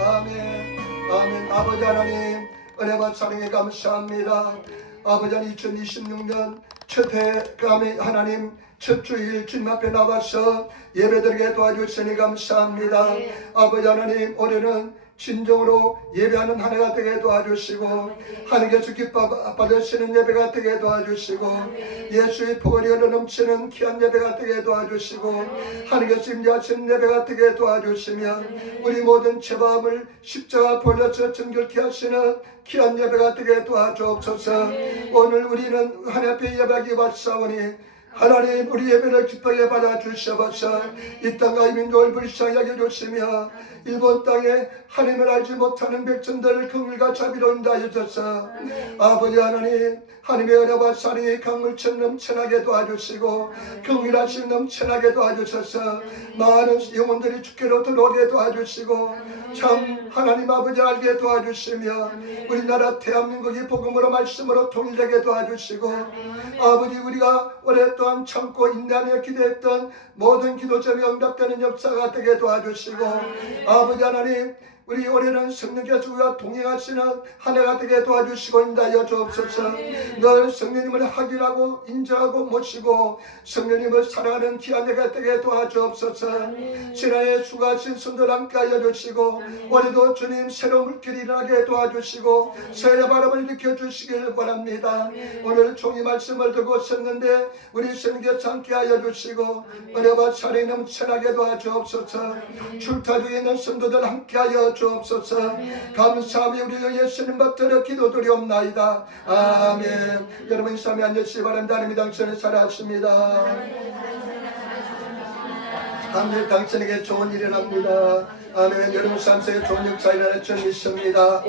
아멘. 아멘. 아버지 하나님 은혜와 사랑에 감사합니다. 아버지 하나님 2026년 첫 해 하나님 첫 주일 주님 앞에 나와서 예배드리게 도와주시니 감사합니다. 아버지 하나님 올해는 진정으로 예배하는 한 해가 되게 도와주시고 하나님께서 기뻐 받으시는 예배가 되게 도와주시고 예수의 복을 흘러 넘치는 귀한 예배가 되게 도와주시고 하나님께서 임재하시는 예배가 되게 도와주시며 우리 모든 죄마음을 십자가 벌려서 정결케 하시는 귀한 예배가 되게 도와주옵소서. 오늘 우리는 하나님 앞에 예배하기 왔사오니 하나님 우리 예배를 기쁘게 받아주셔서 이 땅과 이 민족을 불쌍하게 해주시며 일본 땅에 하나님을 알지 못하는 백성들을 긍휼과 자비로 인도하여 주셔서 아버지 하나님 하나님의 은혜와 사랑의 강물처럼 넘쳐나게 도와주시고 긍휼하심 넘쳐나게 도와주셔서 많은 영혼들이 주께로 들어오게 도와주시고 참 하나님 아버지 알게 도와주시며 우리나라 대한민국이 복음으로 말씀으로 통일되게 도와주시고 아버지 우리가 오랫동안 참고 인내하며 기도했던 모든 기도점이 응답되는 역사가 되게 도와주시고 아버지 하나님 우리 올해는 성령께서 우리와 동행하시는 한 해가 되게 도와주시고 인도하여 주옵소서. 늘 성령님을 확인하고 인정하고 모시고 성령님을 사랑하는 귀한 해가 되게 도와주옵소서. 지난해 수고하신 성도들 함께하여 주시고 올해도 주님 새로운 물길이 일어나게 도와주시고 새해 바람을 일으켜 주시길 바랍니다. 오늘 종이 말씀을 듣고 섰는데 우리 성령께서 함께하여 주시고 은혜와 사랑이 넘쳐나게 도와주옵소서. 출타 중에 있는 성도들 함께하여 주옵소서. 감사하며 우리 예수님 받들어 기도드리옵나이다. 아멘. 여러분 이 삶에 앉으시기 바랍니다. 하나님이 당신을 사랑하십니다. 하나님 당신에게 좋은 일을 합니다. 아멘. 여러분 삶 속에 좋은 역사 일어날 줄 믿습니다.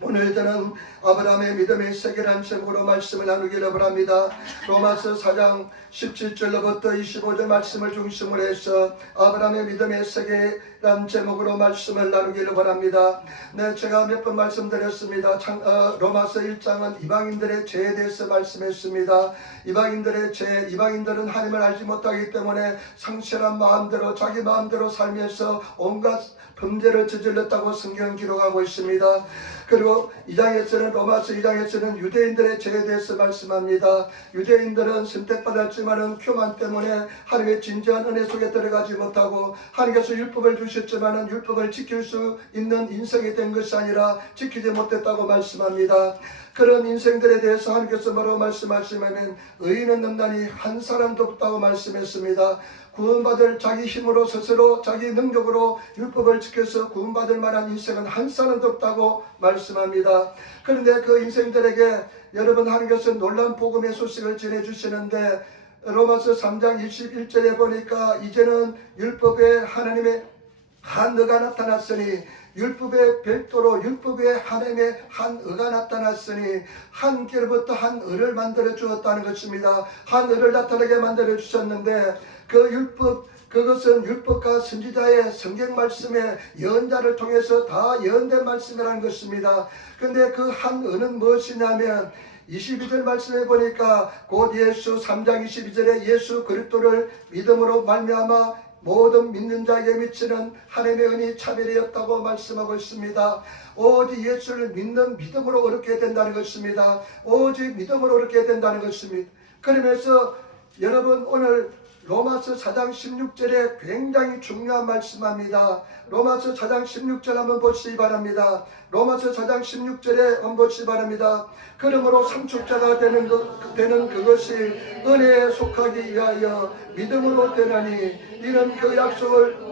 오늘 저는 아브라함의 믿음의 세계라는 제목으로 말씀을 나누기를 바랍니다. 로마서 4장 17절로부터 25절 말씀을 중심으로 해서 아브라함의 믿음의 세계라는 제목으로 말씀을 나누기를 바랍니다. 네, 제가 몇 번 말씀드렸습니다. 로마서 1장은 이방인들의 죄에 대해서 말씀했습니다. 이방인들의 죄, 이방인들은 하나님을 알지 못하기 때문에 상실한 마음대로 자기 마음대로 살면서 온갖 범죄를 저질렀다고 성경은 기록하고 있습니다. 그리고 2장에서는 로마서 2장에서는 유대인들의 죄에 대해서 말씀합니다. 유대인들은 선택받았지만은 교만 때문에 하나님의 진정한 은혜 속에 들어가지 못하고 하나님께서 율법을 주셨지만은 율법을 지킬 수 있는 인생이 된 것이 아니라 지키지 못했다고 말씀합니다. 그런 인생들에 대해서 하나님께서 뭐라고 말씀하시냐면 의인은 넘나니 한 사람도 없다고 말씀했습니다. 구원받을 자기 힘으로 스스로 자기 능력으로 율법을 지켜서 구원받을 만한 인생은 한 사람도 없다고 말씀합니다. 그런데 그 인생들에게 여러분 하나님께서 놀라운 복음의 소식을 전해주시는데 로마서 3장 21절에 보니까 이제는 율법에 하나님의 한 의가 나타났으니 율법의 별도로 율법에 하나님의 한 의가 나타났으니 한 개로부터 한 의를 만들어 주었다는 것입니다. 한 의를 나타나게 만들어 주셨는데 그 율법 그것은 율법과 선지자의 성경 말씀의 예언자를 통해서 다 예언된 말씀이라는 것입니다. 그런데 그 한 의는 무엇이냐면 22절 말씀해 보니까 곧 예수 3장 22절에 예수 그리스도를 믿음으로 말미암아 모든 믿는 자에게 미치는 하나님의 은이 차별이었다고 말씀하고 있습니다. 오직 예수를 믿는 믿음으로 얻게 된다는 것입니다. 오직 믿음으로 얻게 된다는 것입니다. 그러면서 여러분 오늘 로마서 4장 16절에 굉장히 중요한 말씀합니다. 로마서 4장 16절 한번 보시기 바랍니다. 로마서 4장 16절에 한번 보시기 바랍니다. 그러므로 상속자가 되는 그것이 은혜에 속하기 위하여 믿음으로 되나니 이는 그 약속을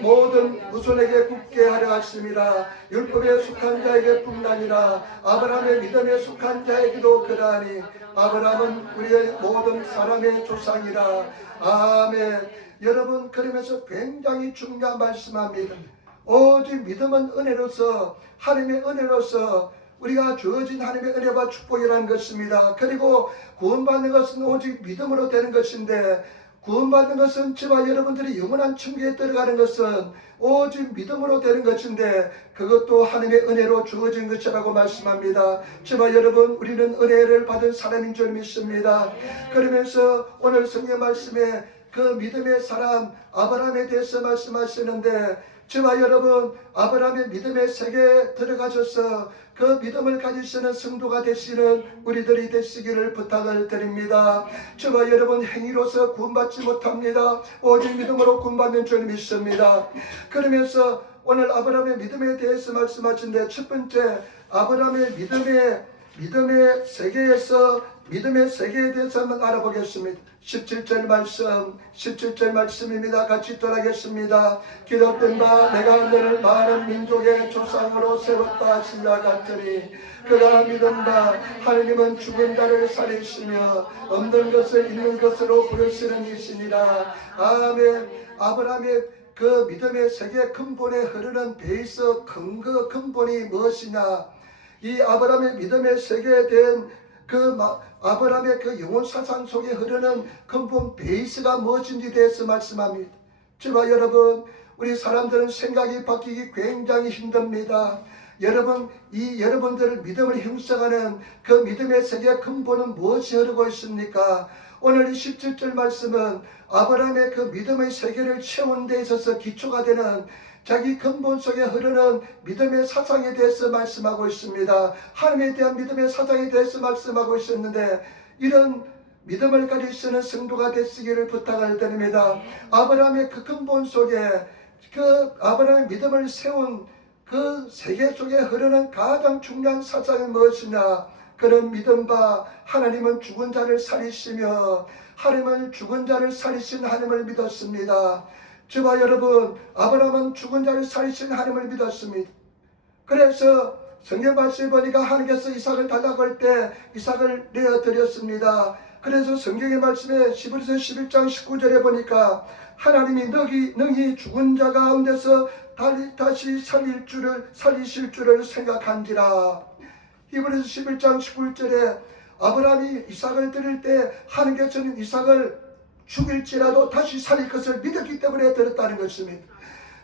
모든 후손에게 굳게 하려 하심이라. 율법에 속한 자에게 뿐 아니라 아브라함의 믿음에 속한 자에게도 그러하니 아브라함은 우리의 모든 사람의 조상이라. 아멘. 여러분 그러면서 굉장히 중요한 말씀합니다. 오직 믿음은 은혜로서 하나님의 은혜로서 우리가 주어진 하나님의 은혜와 축복이라는 것입니다. 그리고 구원받는 것은 오직 믿음으로 되는 것인데 구원받는 것은 저와 여러분들이 영원한 천국에 들어가는 것은 오직 믿음으로 되는 것인데 그것도 하나님의 은혜로 주어진 것이라고 말씀합니다. 저와 여러분 우리는 은혜를 받은 사람인 줄 믿습니다. 그러면서 오늘 성경 말씀에 그 믿음의 사람 아브라함에 대해서 말씀하시는데, 저와 여러분 아브라함의 믿음의 세계에 들어가셔서 그 믿음을 가지시는 성도가 되시는 우리들이 되시기를 부탁을 드립니다. 저와 여러분 행위로서 구원받지 못합니다. 오직 믿음으로 구원받는 줄 믿습니다. 그러면서 오늘 아브라함의 믿음에 대해서 말씀하신데, 첫 번째 아브라함의 믿음의 세계에 대해서 한번 알아보겠습니다. 17절 말씀입니다. 같이 따라하겠습니다. 기록된 바 내가 너를 많은 민족의 조상으로 세웠다 하신다 같으니, 그가 믿은 바 하느님은 죽은 자를 살리시며 없는 것을 있는 것으로 부르시는 이시니라. 아멘. 아브라함의 그 믿음의 세계 근본에 흐르는 베이스 근본이 무엇이냐? 이 아브라함의 믿음의 세계에 대한 아브라함의 그 영혼 사상 속에 흐르는 근본 베이스가 무엇인지 대해서 말씀합니다. 저와 여러분, 우리 사람들은 생각이 바뀌기 굉장히 힘듭니다. 여러분들을 믿음을 형성하는 그 믿음의 세계 근본은 무엇이 흐르고 있습니까? 오늘 이 17절 말씀은 아브라함의 그 믿음의 세계를 채우는 데 있어서 기초가 되는 자기 근본 속에 흐르는 믿음의 사상에 대해서 말씀하고 있습니다. 하나님에 대한 믿음의 사상에 대해서 말씀하고 있었는데, 이런 믿음을 가지시는 성도가 되시기를 부탁을 드립니다. 아브라함의 그 근본 속에 그 아브라함의 믿음을 세운 그 세계 속에 흐르는 가장 중요한 사상이 무엇이냐? 그는 믿음 바 하나님은 죽은 자를 살리시며 하나님은 죽은 자를 살리신 하나님을 믿었습니다. 저와 여러분, 아브라함은 죽은 자를 살리신 하나님을 믿었습니다. 그래서 성경 말씀에 보니까 하나님께서 이삭을 달라고 할 때 이삭을 내어드렸습니다. 그래서 성경의 말씀에 히브리서 11장 19절에 보니까 하나님이 능히 죽은 자 가운데서 다시 살리실 줄을 생각한지라. 히브리서 11장 19절에 아브라함이 이삭을 드릴 때 하나님께서는 이삭을 죽일지라도 다시 살릴 것을 믿었기 때문에 드렸다는 것입니다.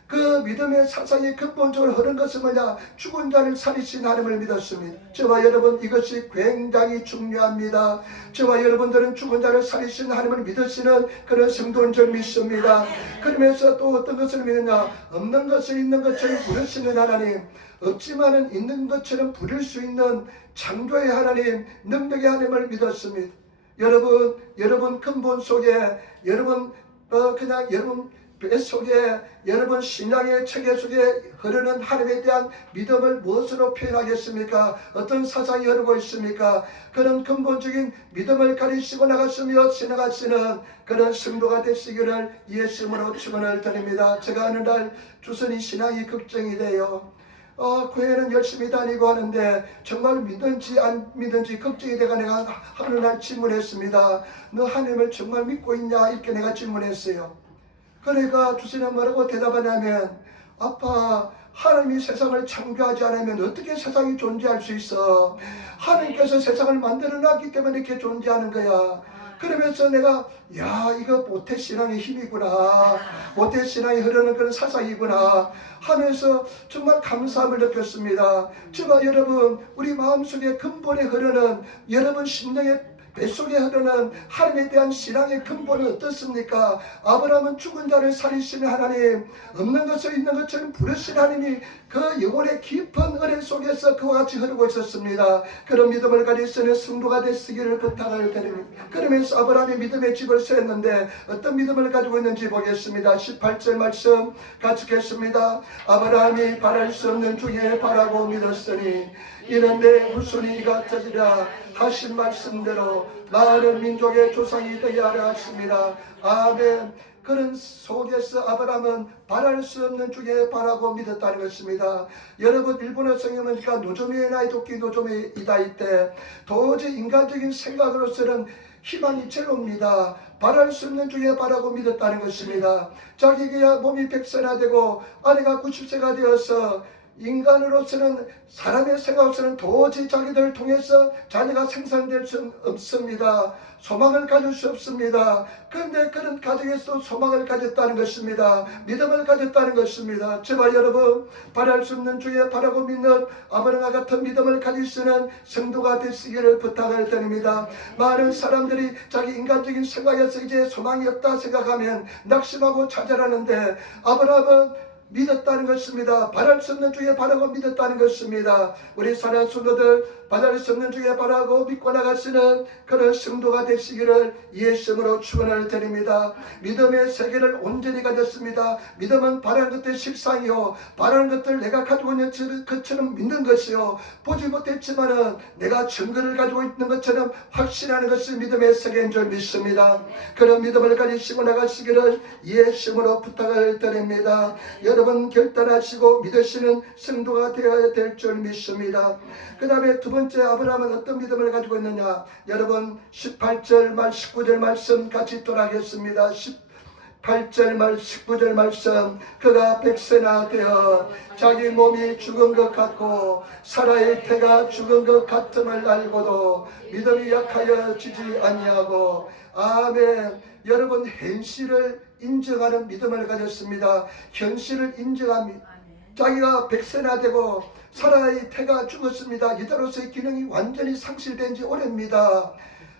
그 믿음의 사상이 근본적으로 흐른 것은 뭐냐? 죽은 자를 살리신 하나님을 믿었습니다. 저와 여러분, 이것이 굉장히 중요합니다. 저와 여러분들은 죽은 자를 살리신 하나님을 믿으시는 그런 성도인 줄 믿습니다. 그러면서 또 어떤 것을 믿느냐? 없는 것을 있는 것처럼 부르시는 하나님, 없지만은 있는 것처럼 부릴 수 있는 창조의 하나님, 능력의 하나님을 믿었습니다. 여러분 근본 속에, 여러분 뱃속에, 여러분 신앙의 체계 속에 흐르는 하나님에 대한 믿음을 무엇으로 표현하겠습니까? 어떤 사상이 흐르고 있습니까? 그런 근본적인 믿음을 가리시고 나가시며 지나가시는 그런 성도가 되시기를 예수님으로 축원을 드립니다. 제가 어느 날 주선이 신앙이 걱정이 돼요. 교회는 열심히 다니고 하는데 정말 믿든지 안 믿든지 걱정이 돼가 내가 어느 날 질문했습니다. 너 하나님을 정말 믿고 있냐? 이렇게 내가 질문했어요. 그러니까 주선은 뭐라고 대답하냐면, 아빠, 하나님이 세상을 창조하지 않으면 어떻게 세상이 존재할 수 있어? 하나님께서 세상을 만들어놨기 때문에 이렇게 존재하는 거야. 그러면서 내가 이거 모태신앙의 힘이구나, 모태신앙이 흐르는 그런 사상이구나 하면서 정말 감사함을 느꼈습니다. 저와 여러분, 우리 마음속에 근본에 흐르는, 여러분 심령의 뱃속에 흐르는 하나님에 대한 신앙의 근본은 어떻습니까? 아브라함은 죽은 자를 살리시는 하나님, 없는 것을 있는 것처럼 부르신 하나님이 그 영혼의 깊은 은혜 속에서 그와 같이 흐르고 있었습니다. 그런 믿음을 가지시는 성도가 되시기를 부탁을 드립니다. 그러면서 아브라함이 믿음의 집을 세웠는데 어떤 믿음을 가지고 있는지 보겠습니다. 18절 말씀 같이 읽겠습니다. 아브라함이 바랄 수 없는 중에 바라고 믿었으니 이는 내 후손이 같으리라 하신 말씀대로 많은 민족의 조상이 되게 하려 하십니다. 아멘. 그런 속에서 아브라함은 바랄 수 없는 중에 바라고 믿었다는 것입니다. 여러분, 일본어 성경은 보니까 노조미의 나이 도끼 노조미 이다이 때 도저히 인간적인 생각으로서는 희망이 제로입니다. 바랄 수 없는 중에 바라고 믿었다는 것입니다. 자기가 몸이 100세나 되고 아내가 90세가 되어서 인간으로서는 사람의 생각으로서는 도저히 자기들을 통해서 자녀가 생산될 수 없습니다. 소망을 가질 수 없습니다. 그런데 그런 가정에서 소망을 가졌다는 것입니다. 믿음을 가졌다는 것입니다. 제발 여러분, 바랄 수 없는 주에 바라고 믿는 아브라함과 같은 믿음을 가질 수 있는 성도가 되시기를 부탁을 드립니다. 많은 사람들이 자기 인간적인 생각에서 이제 소망이 없다 생각하면 낙심하고 좌절하는데, 아브라함은 믿었다는 것입니다. 바랄 수 없는 주에 바라고 믿었다는 것입니다. 우리 사랑하는 성도들, 바랄 수 없는 주에 바라고 믿고 나가시는 그런 성도가 되시기를 예수님으로 축원을 드립니다. 믿음의 세계를 온전히 가졌습니다. 믿음은 바라는 것들 실상이요, 바라는 것들 내가 가지고 있는 것처럼 믿는 것이요, 보지 못했지만은 내가 증거를 가지고 있는 것처럼 확신하는 것이 믿음의 세계인 줄 믿습니다. 그런 믿음을 가지시고 나가시기를 예수님으로 부탁을 드립니다. 여러분, 결단하시고 믿으시는 성도가 되어야 될 줄 믿습니다. 그 다음에 두 번째, 아브라함은 어떤 믿음을 가지고 있느냐. 여러분, 18절 말 19절 말씀 같이 읽도록 하겠습니다. 18절 말 19절 말씀. 그가 100세나 되어 자기 몸이 죽은 것 같고 사라의 태가 죽은 것 같음을 알고도 믿음이 약하여 지지 아니하고. 아멘. 여러분, 현실을 인정하는 믿음을 가졌습니다. 현실을 인정합니다. 자기가 100세나 되고 사라의 태가 죽었습니다. 이자로서의 기능이 완전히 상실된 지 오래입니다.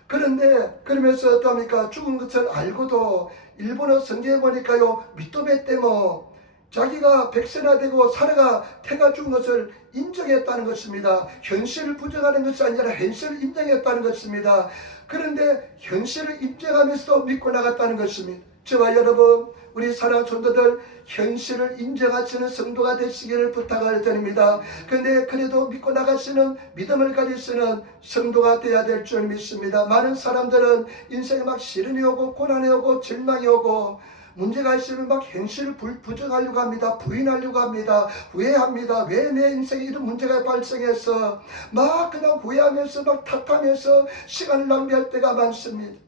그런데 그러면서 어떠합니까? 죽은 것을 알고도 일본어 성경에 보니까요, 믿음의 때모 자기가 100세나 되고 사라가 태가 죽은 것을 인정했다는 것입니다. 현실을 부정하는 것이 아니라 현실을 인정했다는 것입니다. 그런데 현실을 인정하면서도 믿고 나갔다는 것입니다. 저와 여러분, 우리 사랑하는 성도들, 현실을 인정하시는 성도가 되시기를 부탁을 드립니다. 그런데 그래도 믿고 나가시는 믿음을 가지시는 성도가 되어야 될 줄 믿습니다. 많은 사람들은 인생에 막 시련이 오고 고난이 오고 절망이 오고 문제가 있으면 막 현실을 부정하려고 합니다. 부인하려고 합니다. 후회합니다. 왜 내 인생에 이런 문제가 발생해서 막 그냥 후회하면서 막 탓하면서 시간을 낭비할 때가 많습니다.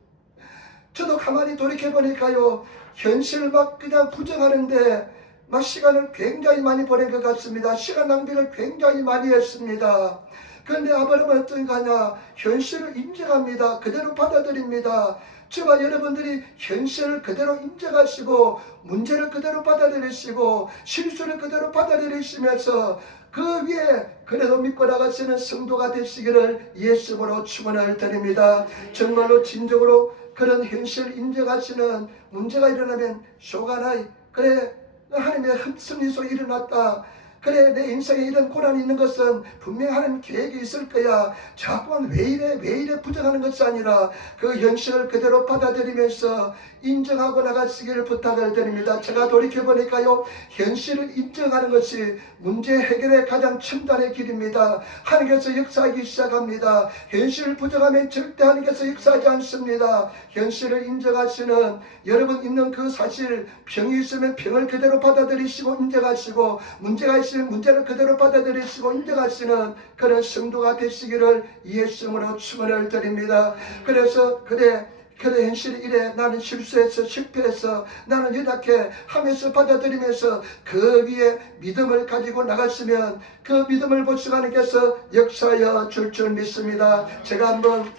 저도 가만히 돌이켜보니까요, 현실을 막 그냥 부정하는데 막 시간을 굉장히 많이 보낸 것 같습니다. 시간 낭비를 굉장히 많이 했습니다. 그런데 아브라함은 어떤가 하냐, 현실을 인정합니다. 그대로 받아들입니다. 저와 여러분들이 현실을 그대로 인정하시고 문제를 그대로 받아들이시고 실수를 그대로 받아들이시면서 그 위에 그래도 믿고 나가시는 성도가 되시기를 예수님으로 축원을 드립니다. 정말로 진정으로 그런 현실을 인정하시는, 문제가 일어나면 쇼가나이, 그래 하나님의 흠성이 속에 일어났다, 그래 내 인생에 이런 고난이 있는 것은 분명히 하나님 계획이 있을 거야, 자꾸만 왜 이래 부정하는 것이 아니라 그 현실을 그대로 받아들이면서 인정하고 나가시기를 부탁을 드립니다. 제가 돌이켜보니까요, 현실을 인정하는 것이 문제 해결의 가장 첨단의 길입니다. 하나님께서 역사하기 시작합니다. 현실을 부정하면 절대 하나님께서 역사하지 않습니다. 현실을 인정하시는, 여러분 있는 그 사실, 병이 있으면 병을 그대로 받아들이시고 인정하시고, 문제가 있으면 문제를 그대로 받아들이시고 인정하시는 그런 성도가 되시기를 예수님으로 축원을 드립니다. 그래서 그래 현실이 이래, 나는 실수해서 실패해서 나는 연약해 하면서 받아들이면서 그 위에 믿음을 가지고 나갔으면 그 믿음을 보시고 하나님께서 역사하여 줄 줄 믿습니다. 제가 한번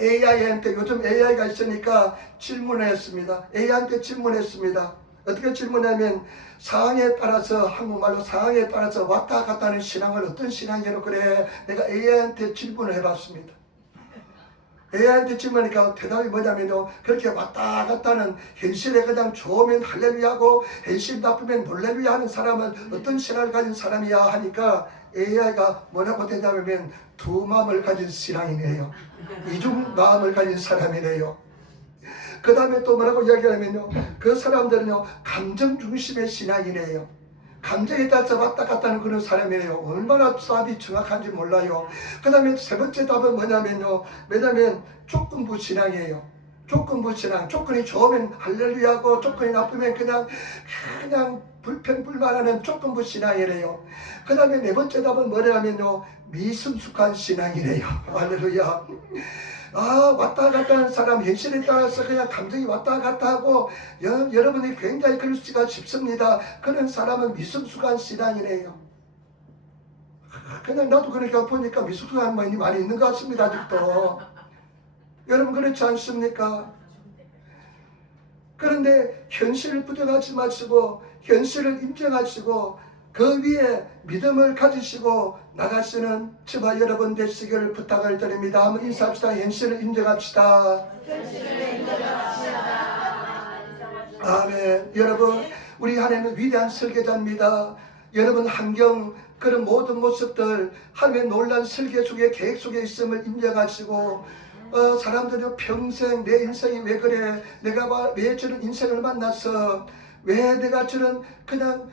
AI한테, 요즘 AI가 있으니까 질문을 했습니다. AI한테 질문했습니다. 어떻게 질문하면, 상황에 따라서, 한국말로 상황에 따라서 왔다 갔다 하는 신앙을 어떤 신앙이라고 그래, 내가 AI한테 질문을 해봤습니다. AI한테 질문하니까 대답이 뭐냐면요, 그렇게 왔다 갔다 하는, 현실에 그냥 좋으면 할렐루야하고 현실 나쁘면 놀렐루야 하는 사람은 어떤 신앙을 가진 사람이야 하니까 AI가 뭐라고 대답하면, 두 마음을 가진 신앙이네요. 이중 마음을 가진 사람이네요. 그 다음에 또 뭐라고 이야기하면요, 그 사람들은요, 감정 중심의 신앙이네요. 감정에 따라서 왔다 갔다 하는 그런 사람이에요. 얼마나 답이 정확한지 몰라요. 그 다음에 세 번째 답은 뭐냐면요, 왜냐면 조건부 신앙이에요. 조건부 신앙. 조건이 좋으면 할렐루야하고 조건이 나쁘면 그냥 불평불만하는 조건부 신앙이래요. 그 다음에 네 번째 답은 뭐냐면요, 미성숙한 신앙이래요. 할렐루야. 왔다 갔다 하는 사람, 현실에 따라서 그냥 감정이 왔다 갔다 하고 여러분이 굉장히 그럴 수가 쉽습니다. 그런 사람은 미성숙한 신앙이래요. 그냥 나도 그러니까 보니까 미숙한 면이 많이 있는 것 같습니다. 아직도. 여러분 그렇지 않습니까? 그런데 현실을 부정하지 마시고 현실을 인정하시고 그 위에 믿음을 가지시고 나가시는 저와 여러분 되시기를 부탁을 드립니다. 한번 인사합시다. 현실을 인정합시다. 아멘. 여러분 우리 하나님은 위대한 설계자입니다. 여러분 환경 그런 모든 모습들 하나님의 놀란 설계 속에 계획 속에 있음을 인정하시고 사람들은 평생 내 인생이 왜 그래, 내가 왜 저런 인생을 만나서 왜 내가 저런 그냥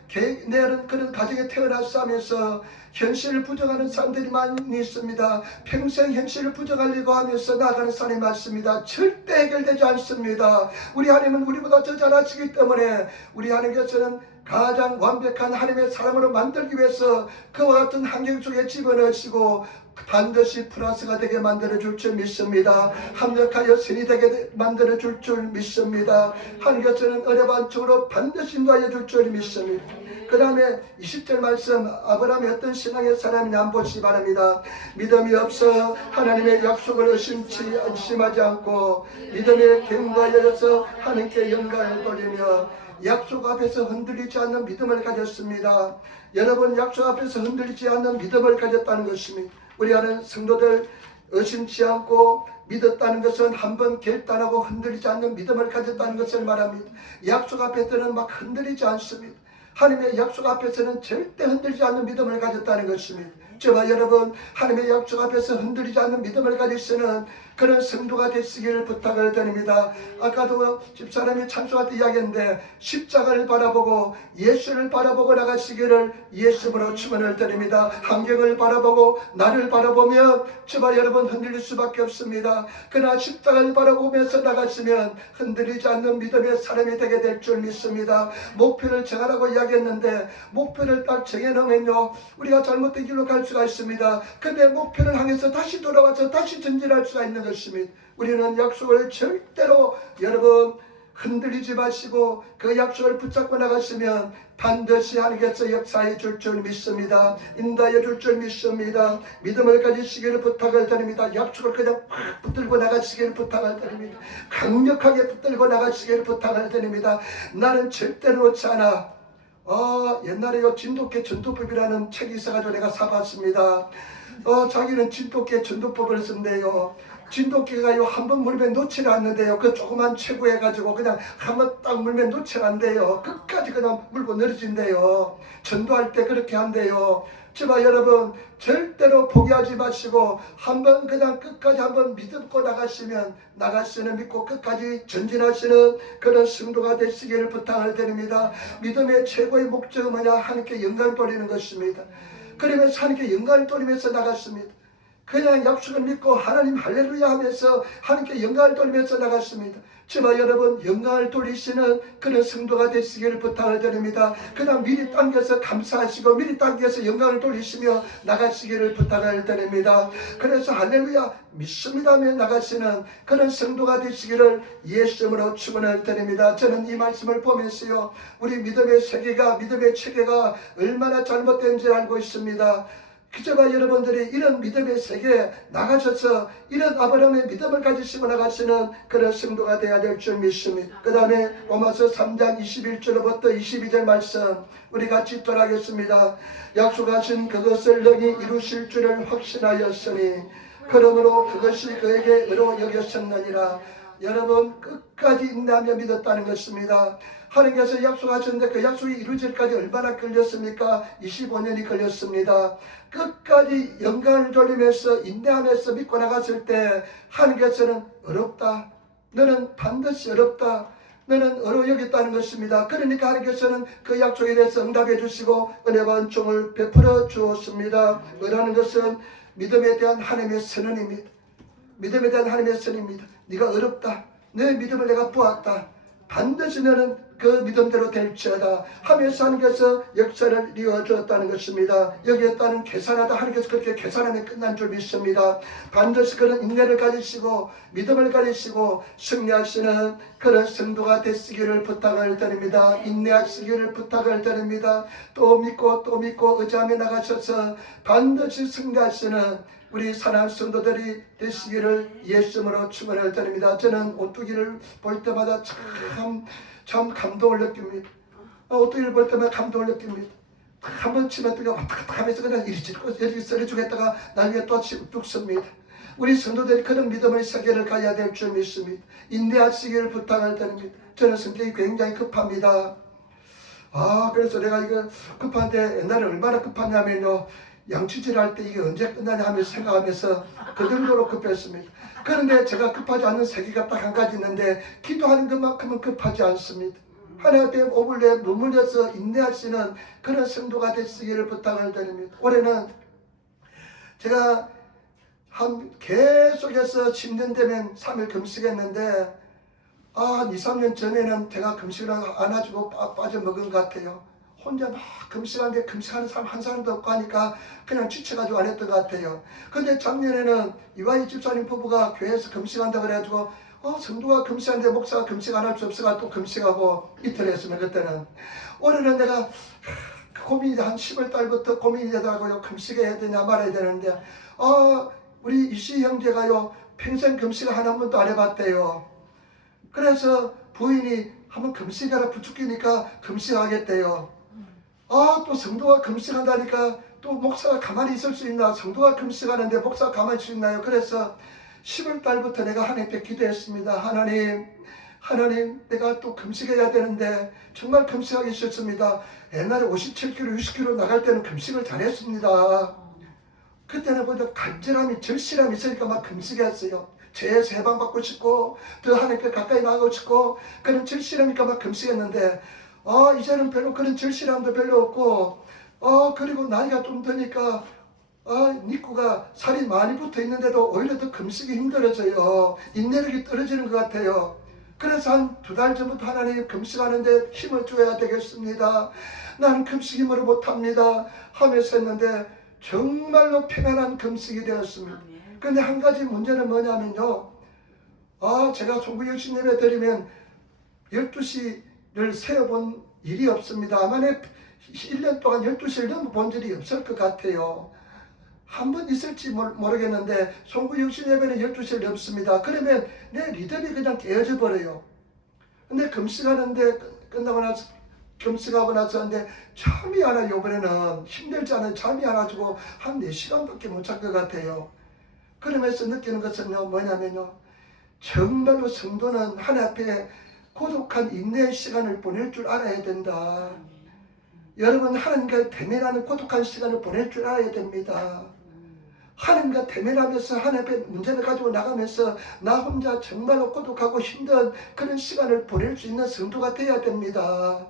내는 그런 가정에 태어났어 하면서 현실을 부정하는 사람들이 많이 있습니다. 평생 현실을 부정하려고 하면서 나아가는 사람이 많습니다. 절대 해결되지 않습니다. 우리 하나님은 우리보다 더 잘하시기 때문에 우리 하나님께서는 가장 완벽한 하나님의 사람으로 만들기 위해서 그와 같은 환경 속에 집어넣으시고 반드시 플러스가 되게 만들어줄 줄 믿습니다. 합력하여 신이 되게 만들어줄 줄 믿습니다. 하나님께서는 은혜 반쪽으로 반드시 인도하여 줄 줄 믿습니다. 그 다음에 20절 말씀, 아브라함이 어떤 신앙의 사람이냐 한번 보시기 바랍니다. 믿음이 없어 하나님의 약속을 의심하지 않고 믿음에 경과하여서 하나님께 영광을 돌리며 약속 앞에서 흔들리지 않는 믿음을 가졌습니다. 여러분 약속 앞에서 흔들리지 않는 믿음을 가졌다는 것입니다. 우리 하는 성도들 의심치 않고 믿었다는 것은 한번 결단하고 흔들리지 않는 믿음을 가졌다는 것을 말합니다. 약속 앞에서는 막 흔들리지 않습니다. 하나님의 약속 앞에서는 절대 흔들리지 않는 믿음을 가졌다는 것입니다. 저와 여러분 하나님의 약속 앞에서 흔들리지 않는 믿음을 가지시는 그런 성도가 되시기를 부탁을 드립니다. 아까도 집사람이 찬송할 때 이야기했는데 십자가를 바라보고 예수를 바라보고 나가시기를 예수로 축원을 드립니다. 환경을 바라보고 나를 바라보면 저와 여러분 흔들릴 수밖에 없습니다. 그러나 십자가를 바라보면서 나가시면 흔들리지 않는 믿음의 사람이 되게 될 줄 믿습니다. 목표를 정하라고 이야기했는데 목표를 딱 정해놓으면요 우리가 잘못된 길로 갈 수가 있습니다. 근데 목표를 향해서 다시 돌아와서 다시 전진할 수가 있는 것입니다. 우리는 약속을 절대로 여러분 흔들리지 마시고 그 약속을 붙잡고 나가시면 반드시 하나님께서 역사해 줄 줄 믿습니다. 인도하여 줄 줄 믿습니다. 믿음을 가지시기를 부탁을 드립니다. 약속을 그냥 팍 붙들고 나가시기를 부탁을 드립니다. 강력하게 붙들고 나가시기를 부탁을 드립니다. 나는 절대 놓지 않아. 옛날에 진돗개 전도법이라는 책이 있어가지고 내가 사봤습니다. 자기는 진돗개 전도법을 쓴대요. 진돗개가요 한번 물면 놓지를 않는데요. 그 조그만 체구 해가지고 그냥 한번 딱 물면 놓지를 않대요. 끝까지 그냥 물고 늘어진대요. 전도할 때 그렇게 한대요. 저와 여러분 절대로 포기하지 마시고 한번 그냥 끝까지 한번 믿고 나가시는 믿고 끝까지 전진하시는 그런 성도가 되시기를 부탁을 드립니다. 믿음의 최고의 목적은 뭐냐? 하나님께 영광을 돌리는 것입니다. 그러면서 하나님께 영광을 돌리면서 나갔습니다. 그냥 약속을 믿고 하나님 할렐루야 하면서 하나님께 영광을 돌리면서 나갔습니다. 저와 여러분 영광을 돌리시는 그런 성도가 되시기를 부탁을 드립니다. 그다음 미리 당겨서 감사하시고 미리 당겨서 영광을 돌리시며 나가시기를 부탁을 드립니다. 그래서 할렐루야 믿습니다 하며 나가시는 그런 성도가 되시기를 예수님으로 축원을 드립니다. 저는 이 말씀을 보면서요 우리 믿음의 세계가 믿음의 체계가 얼마나 잘못된지 알고 있습니다. 저와 여러분들이 이런 믿음의 세계에 나가셔서 이런 아브라함의 믿음을 가지시고 나가시는 그런 성도가 되어야 될 줄 믿습니다. 그 다음에 로마서 3장 21절부터 22절 말씀 우리 같이 읽도록하겠습니다. 약속하신 그것을 능히 이루실 줄을 확신하였으니 그러므로 그것이 그에게 의로 여겼었느니라. 여러분 끝까지 인내하며 믿었다는 것입니다. 하나님께서 약속하셨는데 그 약속이 이루어질까지 얼마나 걸렸습니까? 25년이 걸렸습니다. 끝까지 영광을 돌리면서 인내하면서 믿고 나갔을 때 하나님께서는 어렵다. 너는 반드시 어렵다. 너는 어려워 여겼다는 것입니다. 그러니까 하나님께서는 그 약속에 대해서 응답해 주시고 은혜와 은총을 베풀어 주었습니다. 의라는 것은 믿음에 대한 하나님의 선언입니다. 믿음에 대한 하나님의 선언입니다. 네가 어렵다. 너의 믿음을 내가 보았다. 반드시 너는 그 믿음대로 될지어다 하면서 하나님께서 역사를 이루어주었다는 것입니다. 여기에 따른 계산하다 하나님께서 그렇게 계산하면 끝난 줄 믿습니다. 반드시 그런 인내를 가지시고 믿음을 가지시고 승리하시는 그런 성도가 되시기를 부탁을 드립니다. 인내하시기를 부탁을 드립니다. 또 믿고 의지하며 나가셔서 반드시 승리하시는 우리 사랑하는 성도들이 되시기를 예수님으로 축원을 드립니다. 저는 오뚜기를 볼 때마다 참 감동을 느낍니다. 오뚜기를 볼 때마다 감동을 느낍니다. 한번 치면 뜨가 왔다 갔다 하면서 그냥 이리 찢고 여기 썰어주겠다가 나중에 또 죽습니다. 우리 성도들이 그런 믿음의 세계를 가야 될 줄 믿습니다. 인내하시기를 부탁을 드립니다. 저는 성격이 굉장히 급합니다. 그래서 내가 이거 급한데 옛날에 얼마나 급하냐면요. 양치질 할 때 이게 언제 끝나냐 하면서 생각하면서 그 정도로 급했습니다. 그런데 제가 급하지 않는 세계가 딱 한 가지 있는데 기도하는 것만큼은 급하지 않습니다. 하나님 앞에 오물래 머물러서 인내하시는 그런 성도가 되시기를 부탁을 드립니다. 올해는 제가 계속해서 10년 되면 3일 금식했는데 한 2, 3년 전에는 제가 금식을 안 해주고 빠져먹은 것 같아요. 혼자 막 금식하는데 금식하는 사람 한 사람도 없고 하니까 그냥 지쳐가지고 안 했던 것 같아요. 근데 작년에는 이화희 집사님 부부가 교회에서 금식한다 그래가지고 성도가 금식하는데 목사가 금식 안 할 수 없어가 또 금식하고 이틀 했으면 그때는. 올해는 내가 고민이 한 10월 달부터 고민이 되더라고요. 금식해야 되냐 말아야 되는데 우리 이시 형제가요 평생 금식을 한 번도 안 해봤대요. 그래서 부인이 한번 금식하라 부축기니까 금식하겠대요. 또 성도가 금식한다니까 또 목사가 가만히 있을 수 있나? 성도가 금식하는데 목사가 가만히 있을 수 있나요? 그래서 10월 달부터 내가 하나님께 기도했습니다. 하나님 내가 또 금식해야 되는데 정말 금식하기 싫습니다. 옛날에 57kg 60kg 나갈 때는 금식을 잘했습니다. 그때는 보니까 간절함이 절실함이 있으니까 막 금식했어요. 죄에서 해방받고 싶고 더 하나님께 가까이 나가고 싶고 그런 절실하니까 막 금식했는데 이제는 별로 그런 절실함도 별로 없고 그리고 나이가 좀 드니까 니꾸가 살이 많이 붙어 있는데도 오히려 더 금식이 힘들어져요. 인내력이 떨어지는 것 같아요. 그래서 한 2달 전부터 하나님 금식하는데 힘을 줘야 되겠습니다. 나는 금식 힘으로 못합니다 하면서 했는데 정말로 편안한 금식이 되었습니다. 근데 한 가지 문제는 뭐냐면요. 제가 송구역신 예배 드리면 12시를 세어본 일이 없습니다. 아마 내 1년 동안 12시를 넘어 본 일이 없을 것 같아요. 한 번 있을지 모르겠는데 송구역신 예배는 12시를 넘습니다. 그러면 내 리듬이 그냥 깨어져 버려요. 근데 금식하는데 끝나고 나서 금식하고 나서 근데 잠이 안 와요. 이번에는 힘들지 않아요. 잠이 안 와가지고 한 4시간밖에 못 잔 것 같아요. 그러면서 느끼는 것은 뭐냐면요. 정말로 성도는 하나님 앞에 고독한 인내의 시간을 보낼 줄 알아야 된다. 여러분 하나님과 대면하는 고독한 시간을 보낼 줄 알아야 됩니다. 하나님과 대면하면서 하나님 앞에 문제를 가지고 나가면서 나 혼자 정말로 고독하고 힘든 그런 시간을 보낼 수 있는 성도가 되어야 됩니다.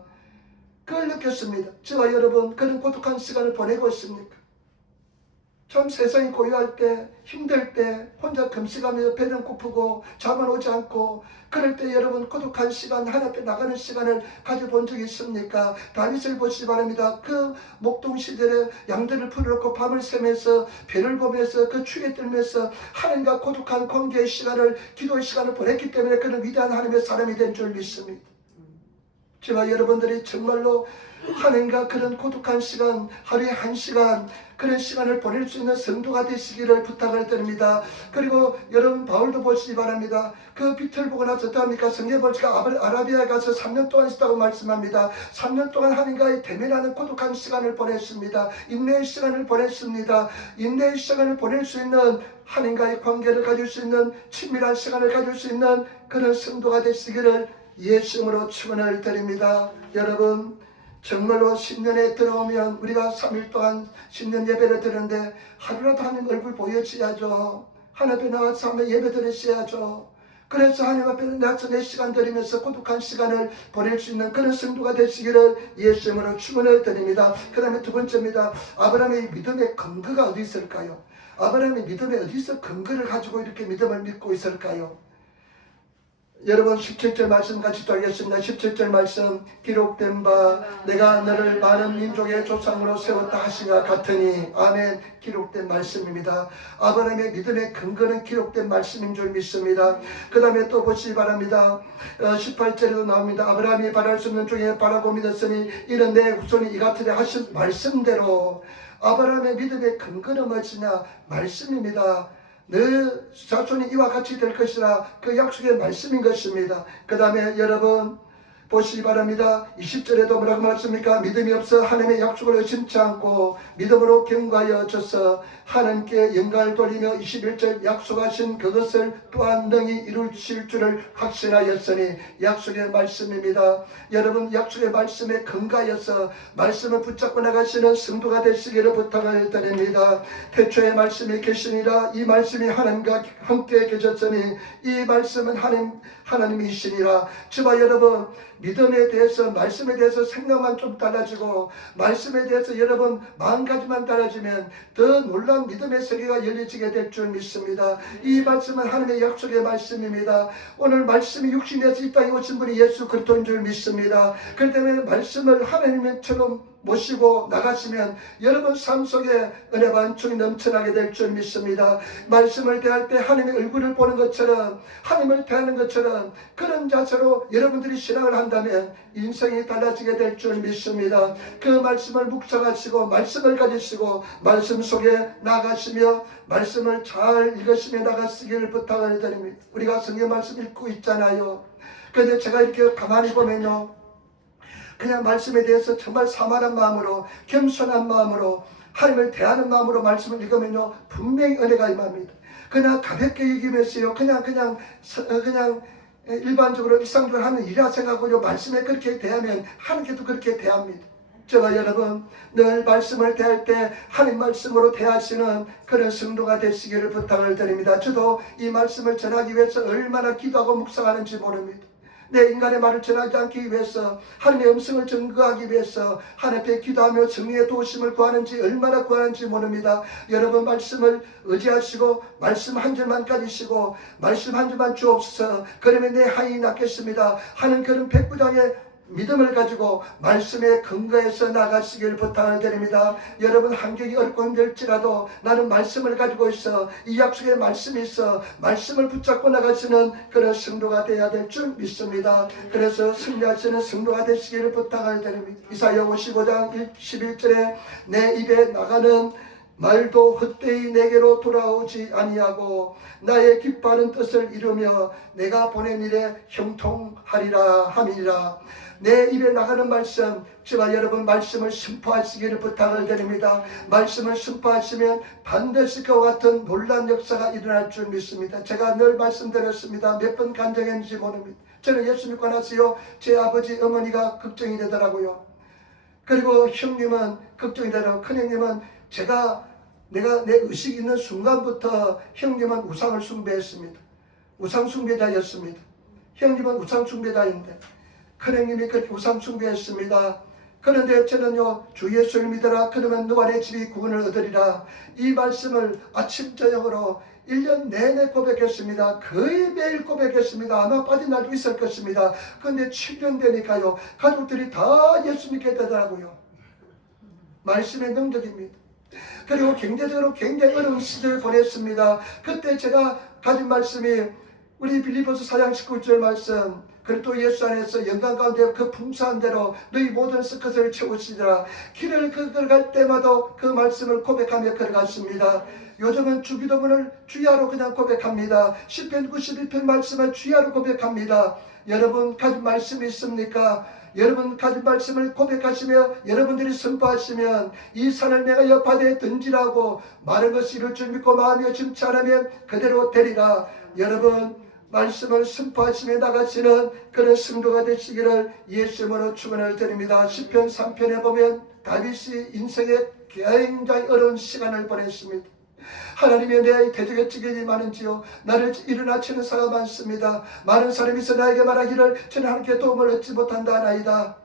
그걸 느꼈습니다. 저와 여러분 그런 고독한 시간을 보내고 있습니까? 참 세상이 고요할 때 힘들 때 혼자 금식하면서 배는 고프고 잠은 오지 않고 그럴 때 여러분 고독한 시간 하나님 앞에 나가는 시간을 가져본 적이 있습니까? 다윗을 보시기 바랍니다. 그 목동시절에 양들을 풀어놓고 밤을 새면서 배를 보면서 그 추위에 떨면서 하나님과 고독한 관계의 시간을 기도의 시간을 보냈기 때문에 그는 위대한 하나님의 사람이 된 줄 믿습니다. 제가 여러분들이 정말로 하나님과 그런 고독한 시간 하루에 1시간 그런 시간을 보낼 수 있는 성도가 되시기를 부탁을 드립니다. 그리고 여러분 바울도 보시기 바랍니다. 그 빛을 보고 나서 어떡합니까? 성경 보니까 아라비아에 가서 3년 동안 있었다고 말씀합니다. 3년 동안 하나님과의 대면하는 고독한 시간을 보냈습니다. 인내의 시간을 보냈습니다. 인내의 시간을 보낼 수 있는 하나님과의 관계를 가질 수 있는 친밀한 시간을 가질 수 있는 그런 성도가 되시기를 예수님으로 축원을 드립니다. 여러분 정말로 신년에 들어오면 우리가 3일 동안 신년 예배를 드리는데 하루라도 하나님 얼굴 보여줘야죠. 하나님 앞에 나와서 한번 예배 드리셔야죠. 그래서 하나님 앞에 나와서 내 시간 드리면서 고독한 시간을 보낼 수 있는 그런 성도가 되시기를 예수님으로 축원을 드립니다. 그 다음에 두 번째입니다. 아브라함의 믿음의 근거가 어디 있을까요? 아브라함의 믿음에 어디서 근거를 가지고 이렇게 믿음을 믿고 있을까요? 여러분 17절 말씀 같이 또 하겠습니다. 17절 말씀 기록된 바 내가 너를 많은 민족의 조상으로 세웠다 하시가 같으니 아멘. 기록된 말씀입니다. 아브라함의 믿음의 근거는 기록된 말씀인 줄 믿습니다. 그 다음에 또 보시기 바랍니다. 18절에도 나옵니다. 아브라함이 바랄 수 없는 중에 바라고 믿었으니 이는 내 후손이 이 같으리 하신 말씀대로. 아브라함의 믿음의 근거는 무엇이냐? 말씀입니다. 너 자손이 이와 같이 될 것이라 그 약속의 말씀인 것입니다. 그 다음에 여러분 보시기 바랍니다. 20절에도 뭐라고 말씀입니까? 믿음이 없어 하나님의 약속을 의심치 않고 믿음으로 경과하여 져서 하나님께 영광을 돌리며 21절 약속하신 그것을 또한 능히 이루실 줄을 확신하였으니 약속의 말씀입니다. 여러분 약속의 말씀에 근거하여서 말씀을 붙잡고 나가시는 성도가 되시기를 부탁을 드립니다. 태초에 말씀이 계시니라 이 말씀이 하나님과 함께 계셨으니 이 말씀은 하나님이시니라. 저와 여러분 믿음에 대해서 말씀에 대해서 생각만 좀 달라지고 말씀에 대해서 여러분 마음가짐만 달라지면 더 놀라운 믿음의 세계가 열려지게 될 줄 믿습니다. 이 말씀은 하나님의 약속의 말씀입니다. 오늘 말씀이 육신에서 이 땅에 오신 분이 예수 그리스도인 줄 믿습니다. 그렇기 때문에 말씀을 하나님처럼 모시고 나가시면 여러분 삶 속에 은혜 반충이 넘쳐나게 될 줄 믿습니다. 말씀을 대할 때 하나님의 얼굴을 보는 것처럼 하나님을 대하는 것처럼 그런 자세로 여러분들이 신앙을 한다면 인생이 달라지게 될 줄 믿습니다. 그 말씀을 묵상하시고 말씀을 가지시고 말씀 속에 나가시며 말씀을 잘 읽으시며 나가시기를 부탁을 드립니다. 우리가 성경 말씀 읽고 있잖아요. 그런데 제가 이렇게 가만히 보면요, 그냥 말씀에 대해서 정말 사만한 마음으로 겸손한 마음으로 하나님을 대하는 마음으로 말씀을 읽으면요 분명히 은혜가 임합니다. 그냥 가볍게 읽으면서요 그냥 일반적으로 일상적으로 하는 일이라 생각하고 말씀에 그렇게 대하면 하나님께도 그렇게 대합니다. 저와 여러분 늘 말씀을 대할 때 하나님 말씀으로 대하시는 그런 성도가 되시기를 부탁을 드립니다. 저도 이 말씀을 전하기 위해서 얼마나 기도하고 묵상하는지 모릅니다. 내 인간의 말을 전하지 않기 위해서 하나님의 음성을 증거하기 위해서 하나님 앞에 기도하며 성령의 도우심을 구하는지 얼마나 구하는지 모릅니다. 여러분 말씀을 의지하시고 말씀 한 줄만 가지시고 말씀 한 줄만 주옵소서. 그러면 내 하인이 낫겠습니다 하는 그런 백부장의 믿음을 가지고 말씀에 근거해서 나가시길 부탁을 드립니다. 여러분 환경이 어렵고 힘들지라도 나는 말씀을 가지고 있어 이 약속의 말씀이 있어 말씀을 붙잡고 나가시는 그런 성도가 되어야 될 줄 믿습니다. 그래서 승리하시는 성도가 되시기를 부탁을 드립니다. 이사야 55장 11절에 내 입에 나가는 말도 헛되이 내게로 돌아오지 아니하고 나의 기뻐하는 뜻을 이루며 내가 보낸 일에 형통하리라 함이니라. 내 입에 나가는 말씀, 저와 여러분 말씀을 선포하시기를 부탁을 드립니다. 말씀을 선포하시면 반드시 그와 같은 놀라운 역사가 일어날 줄 믿습니다. 제가 늘 말씀드렸습니다. 몇 번 간증했는지 모릅니다. 저는 예수 믿고 나서요 제 아버지 어머니가 걱정이 되더라고요. 그리고 형님은 걱정이 되더라고요. 큰형님은 내가 내 의식 있는 순간부터 형님은 우상을 숭배했습니다. 우상 숭배자였습니다. 형님은 우상 숭배자인데 큰형님이 그렇게 우상 숭배했습니다. 그런데 저는요 주 예수를 믿어라 그러면 너와 내 집이 구원을 얻으리라 이 말씀을 아침 저녁으로 1년 내내 고백했습니다. 거의 매일 고백했습니다. 아마 빠진 날도 있을 것입니다. 그런데 7년 되니까요 가족들이 다 예수 믿게 되더라고요. 말씀의 능력입니다. 그리고 경제적으로 굉장히 어려운 시절을 보냈습니다. 그때 제가 가진 말씀이 우리 빌립보서 4장 19절 말씀, 그리스도 예수 안에서 영광 가운데 그 풍성한 대로 너희 모든 것을 채우시리라. 길을 걸어갈 때마다 그 말씀을 고백하며 걸어갔습니다. 요즘은 주기도문을 주야로 그냥 고백합니다. 시편 91편 말씀을 주야로 고백합니다. 여러분 가진 말씀이 있습니까? 여러분 가진 말씀을 고백하시며 여러분들이 선포하시면 이 산을 내가 여파대에 던지라고 말한 것이 이룰 줄 믿고 마음이 심치 않으면 그대로 되리라. 여러분 말씀을 선포하시며 나가시는 그런 성도가 되시기를 예수님으로 축원을 드립니다. 시편 3편에 보면 다윗이 인생에 굉장히 어려운 시간을 보냈습니다. 하나님의 내 대적의 찌개이 많은지요 나를 일어나 치는 사가 많습니다. 많은 사람이 있어 나에게 말하기를 저는 하나님께 도움을 얻지 못한다 하나이다.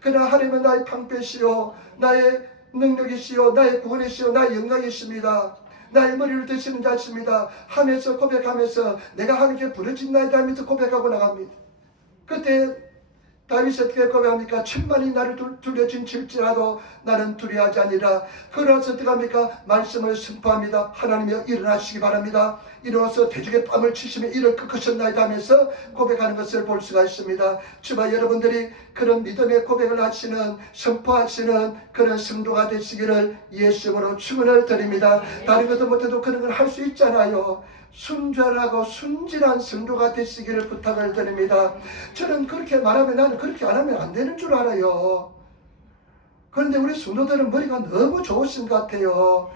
그러나 하나님은 나의 방패시요 나의 능력이시요 나의 구원이시요 나의 영광이십니다. 나의 머리를 드시는 자십니다 하면서 고백하면서 내가 하나님께 부르짖나이다 하면서 고백하고 나갑니다. 그때 다윗이 어떻게 고백합니까? 천만이 나를 둘러진칠지라도 나는 두려워하지 아니라. 그러나서 어떻게 합니까? 말씀을 선포합니다. 하나님이여 일어나시기 바랍니다. 일어나서 대적의 뺨을 치시며 이를 꺾으셨나이다 하면서 고백하는 것을 볼 수가 있습니다. 주와 여러분들이 그런 믿음의 고백을 하시는, 선포하시는 그런 성도가 되시기를 예수님으로 축원을 드립니다. 다른 것도 못해도 그런 걸 할 수 있잖아요. 순전하고 순진한 성도가 되시기를 부탁을 드립니다. 저는 그렇게 말하면 나는 그렇게 안 하면 안 되는 줄 알아요. 그런데 우리 성도들은 머리가 너무 좋으신 것 같아요.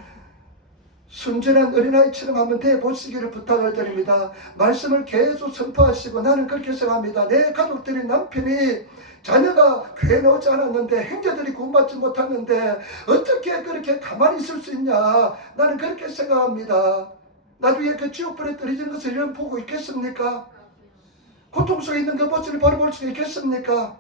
순전한 어린아이처럼 한번 되어보시기를 부탁을 드립니다. 말씀을 계속 선포하시고 나는 그렇게 생각합니다. 내 가족들이 남편이 자녀가 교회 나오지 않았는데 형제들이 구원받지 못했는데 어떻게 그렇게 가만히 있을 수 있냐. 나는 그렇게 생각합니다. 나중에 그 지옥불에 떨어지는 것을 이런 보고 있겠습니까? 고통 속에 있는 그 모습을 바라볼 수 있겠습니까?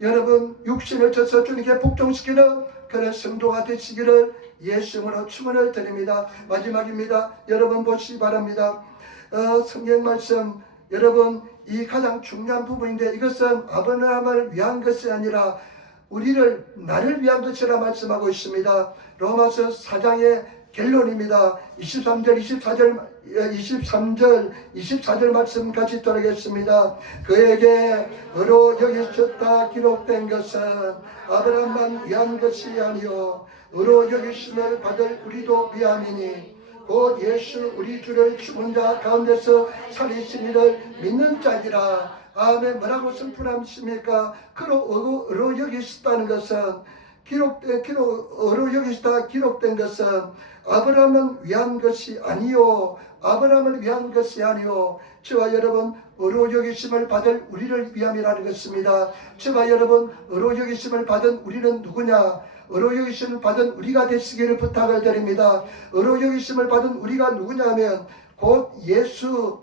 여러분 육신을 져서 주님께 복종시키는 그런 성도가 되시기를 예수님으로 축원을 드립니다. 마지막입니다. 여러분 보시기 바랍니다. 성경 말씀 여러분 이 가장 중요한 부분인데 이것은 아브라함을 위한 것이 아니라 나를 위한 것이라 말씀하고 있습니다. 로마서 4장의 결론입니다. 23절 24절 말씀까지 돌아가겠습니다. 그에게 의로 여기셨다 기록된 것은 아브라함만 위한 것이 아니요 의로 여기심을 받을 우리도 위함이니 곧 예수 우리 주를 죽은 자 가운데서 살리신 이를 믿는 자니라. 아멘. 뭐라고 선포하십니까? 그로 의로 여기셨다는 것은 의로 여기시다 기록된 것은 아브라함을 위한 것이 아니요 아브라함을 위한 것이 아니요 저와 여러분 의로 여기심을 받을 우리를 위함이라는 것입니다. 저와 여러분 의로 여기심을 받은 우리는 누구냐? 의로 여기심을 받은 우리가 되시기를 부탁을 드립니다. 의로 여기심을 받은 우리가 누구냐면 곧 예수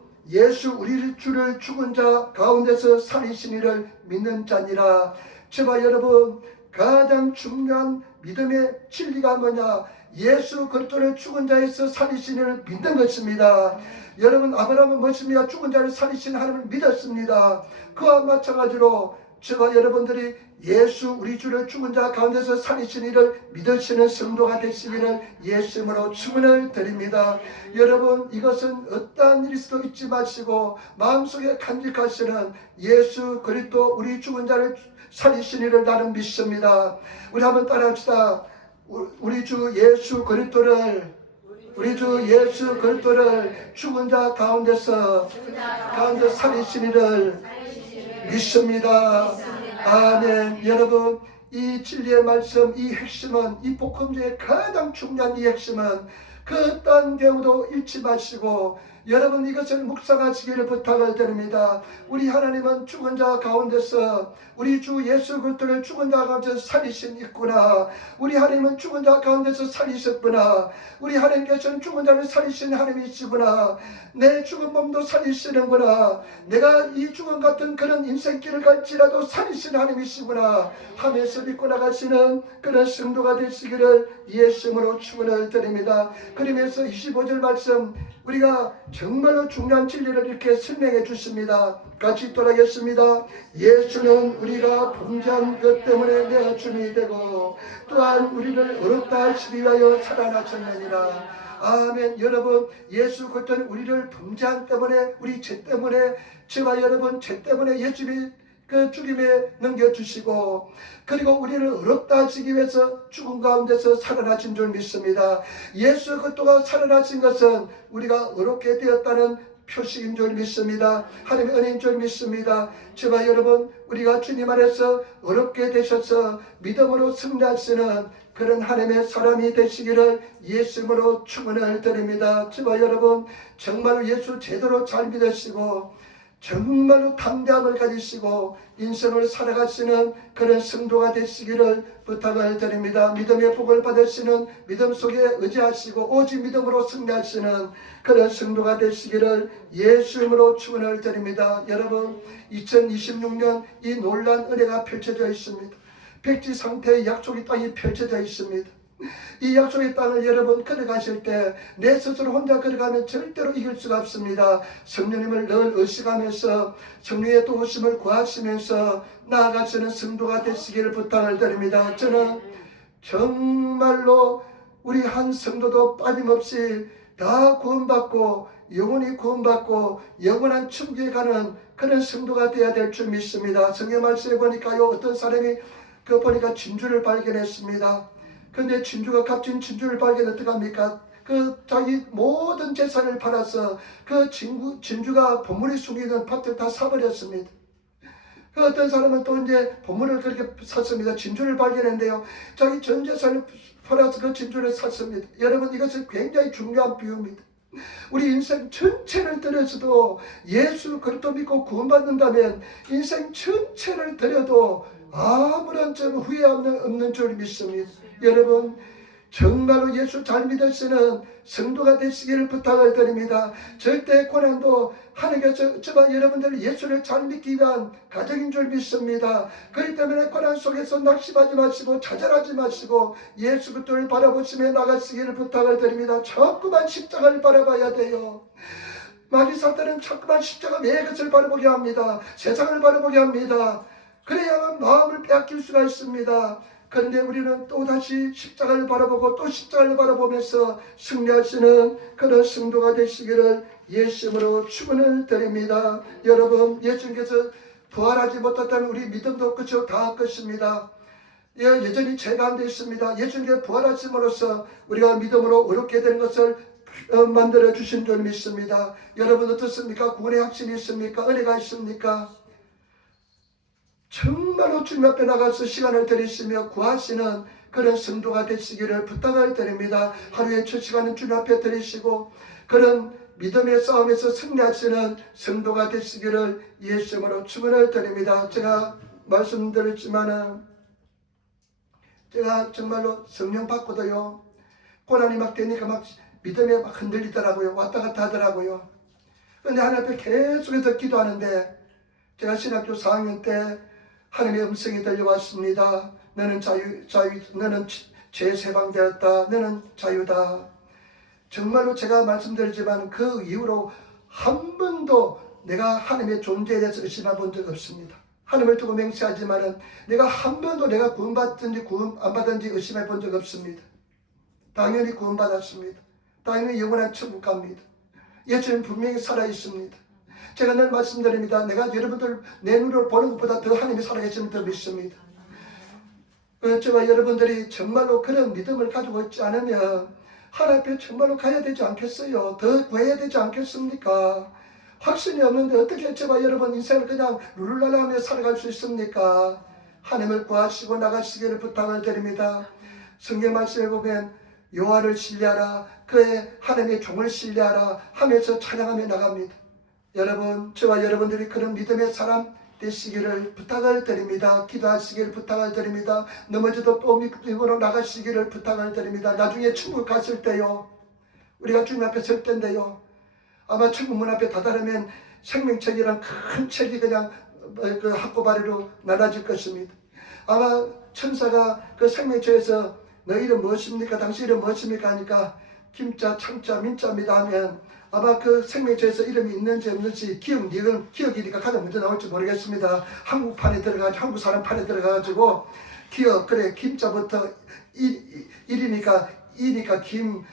우리 주를 죽은 자 가운데서 살리신 이를 믿는 자니라. 저와 여러분 가장 중요한 믿음의 진리가 뭐냐? 예수 그리스도를 죽은 자에서 살리신 이를 믿는 것입니다. 여러분 아브라함은 무엇입니까? 죽은 자를 살리신 하나님을 믿었습니다. 그와 마찬가지로 저와 여러분들이 예수 우리 주를 죽은 자 가운데서 살리신 이를 믿으시는 성도가 되시기를 예수님으로 축원을 드립니다. 여러분 이것은 어떠한 일이 수도 잊지 마시고 마음속에 간직하시는 예수 그리스도 우리 죽은 자를 살리신 이를 나는 믿습니다. 우리 한번 따라합시다. 우리 주 예수 그리스도를 죽은 자 가운데서 살리신 이를 믿습니다. 아멘. 여러분 이 진리의 말씀 이 핵심은 이 복음주의 가장 중요한 이 핵심은 그 어떤 경우도 잃지 마시고 여러분 이것을 묵상하시기를 부탁을 드립니다. 우리 하나님은 죽은 자 가운데서 우리 주 예수 그리스도를 죽은 자 가운데서 살리신 있구나. 우리 하나님은 죽은 자 가운데서 살리셨구나. 우리 하나님께서는 죽은 자를 살리신 하나님이시구나. 내 죽은 몸도 살리시는구나. 내가 이 죽음 같은 그런 인생길을 갈지라도 살리신 하나님이시구나 하면서 믿고 나가시는 그런 성도가 되시기를 예수님으로 축원을 드립니다. 그러면서 25절 말씀 우리가 정말로 중요한 진리를 이렇게 설명해 주십니다. 같이 돌아가겠습니다. 예수는 우리가 범죄한 것 때문에 내 주님이 되고 또한 우리를 의롭다 하시기 위하여 살아나셨느니라. 아멘. 여러분 예수 그리스도는 우리를 범죄한 때문에 우리 죄 때문에 저와 여러분 죄 때문에 예수님이 그 죽임에 넘겨주시고 그리고 우리를 의롭다 하시기 위해서 죽음 가운데서 살아나신 줄 믿습니다. 예수 그리스도가 살아나신 것은 우리가 의롭게 되었다는 표식인 줄 믿습니다. 하나님의 은혜인 줄 믿습니다. 저와 여러분 우리가 주님 안에서 의롭게 되셔서 믿음으로 승리하시는 그런 하나님의 사람이 되시기를 예수님으로 축원을 드립니다. 저와 여러분 정말로 예수 제대로 잘 믿으시고 정말로 담대함을 가지시고 인생을 살아가시는 그런 성도가 되시기를 부탁을 드립니다. 믿음의 복을 받으시는 믿음 속에 의지하시고 오직 믿음으로 승리하시는 그런 성도가 되시기를 예수님으로 축원을 드립니다. 여러분 2026년 이 놀라운 은혜가 펼쳐져 있습니다. 백지 상태의 약속이 땅에 펼쳐져 있습니다. 이 약속의 땅을 여러분 걸어가실 때 내 스스로 혼자 걸어가면 절대로 이길 수가 없습니다. 성령님을 늘 의식하면서 성령의 도우심을 구하시면서 나아가시는 성도가 되시기를 부탁을 드립니다. 저는 정말로 우리 한 성도도 빠짐없이 다 구원받고 영원히 구원받고 영원한 천국에 가는 그런 성도가 되어야 될 줄 믿습니다. 성경 말씀에 보니까요, 어떤 사람이 보니까 진주를 발견했습니다. 근데 진주가 값진 진주를 발견 어떻게 합니까? 자기 모든 재산을 팔아서 진주가 보물이 숨기는 밭을 다 사버렸습니다. 어떤 사람은 또 이제 보물을 그렇게 샀습니다. 진주를 발견했는데요, 자기 전 재산을 팔아서 그 진주를 샀습니다. 여러분, 이것은 굉장히 중요한 비유입니다. 우리 인생 전체를 들여서도 예수 그리스도 믿고 구원받는다면 인생 전체를 들여도 아무런 점 후회 없는 줄 믿습니다. 여러분, 정말로 예수 잘 믿으시는 성도가 되시기를 부탁을 드립니다. 절대 고난도 하나님께서 저와 여러분들 예수를 잘 믿기 위한 가정인 줄 믿습니다. 그렇기 때문에 고난 속에서 낙심하지 마시고 좌절하지 마시고 예수 그리스도를 바라보시며 나가시기를 부탁을 드립니다. 자꾸만 십자가를 바라봐야 돼요. 마귀 사탄은 자꾸만 십자가 내 것을 바라보게 합니다. 세상을 바라보게 합니다. 그래야만 마음을 빼앗길 수가 있습니다. 그런데 우리는 또다시 십자가를 바라보고 또 십자가를 바라보면서 승리하시는 그런 성도가 되시기를 예수님으로 축원을 드립니다. 여러분, 예수님께서 부활하지 못했다면 우리 믿음도 끝이고 다 끝입니다. 여전히 죄가 안 되어 있습니다. 예수님께서 부활하심으로써 우리가 믿음으로 어렵게 되는 것을 만들어 주신 줄 믿습니다. 여러분 어떻습니까? 구원의 확신이 있습니까? 은혜가 있습니까? 정말로 주님 앞에 나가서 시간을 들이시며 구하시는 그런 성도가 되시기를 부탁을 드립니다. 하루의 첫 시간은 주님 앞에 들이시고 그런 믿음의 싸움에서 승리하시는 성도가 되시기를 예수님으로 축원을 드립니다. 제가 말씀드렸지만은 제가 정말로 성령 받고도요, 고난이 막 되니까 막 믿음에 막 흔들리더라고요. 왔다 갔다 하더라고요. 그런데 하나님 앞에 계속해서 기도하는데 제가 신학교 4학년 때 하나님의 음성이 들려왔습니다. 너는 너는 재세방되었다. 너는 자유다. 정말로 제가 말씀드리지만 그 이후로 한 번도 내가 하나님의 존재에 대해서 의심해 본 적 없습니다. 하나님을 두고 맹세하지만은 내가 한 번도 내가 구원받든지 구원 안 받든지 의심해 본 적 없습니다. 당연히 구원받았습니다. 당연히 영원한 천국 갑니다. 예수님 분명히 살아있습니다. 제가 늘 말씀드립니다. 내가 여러분들 내 눈으로 보는 것보다 더 하나님이 살아계시는 더 믿습니다. 저와 여러분들이 정말로 그런 믿음을 가지고 있지 않으면 하나님 앞에 정말로 가야 되지 않겠어요? 더 구해야 되지 않겠습니까? 확신이 없는데 어떻게 저와 여러분 인생을 그냥 룰루랄라하며 살아갈 수 있습니까? 하나님을 구하시고 나가시기를 부탁을 드립니다. 성경 말씀에 보면 여호와를 신뢰하라, 그의 하나님의 종을 신뢰하라 하면서 찬양하며 나갑니다. 여러분, 저와 여러분들이 그런 믿음의 사람 되시기를 부탁을 드립니다. 기도하시기를 부탁을 드립니다. 넘어져도 또 믿음으로 나가시기를 부탁을 드립니다. 나중에 천국 갔을 때요, 우리가 주님 앞에 설 때인데요, 아마 천국 문 앞에 다다르면 생명책이란 큰 책이 그냥 그 학고바리로 나눠질 것입니다. 아마 천사가 그 생명책에서 너 이름 무엇입니까? 당신 이름 무엇입니까? 하니까 김자, 창자, 민자입니다 하면 아마 그 생명체에서 이름이 있는지 없는지 기억이니까 가장 먼저 나올지 모르겠습니다. 한국판에 들어가지고 한국 사람판에 들어가가지고 기억, 그래 김자부터 일이니까 이니까 김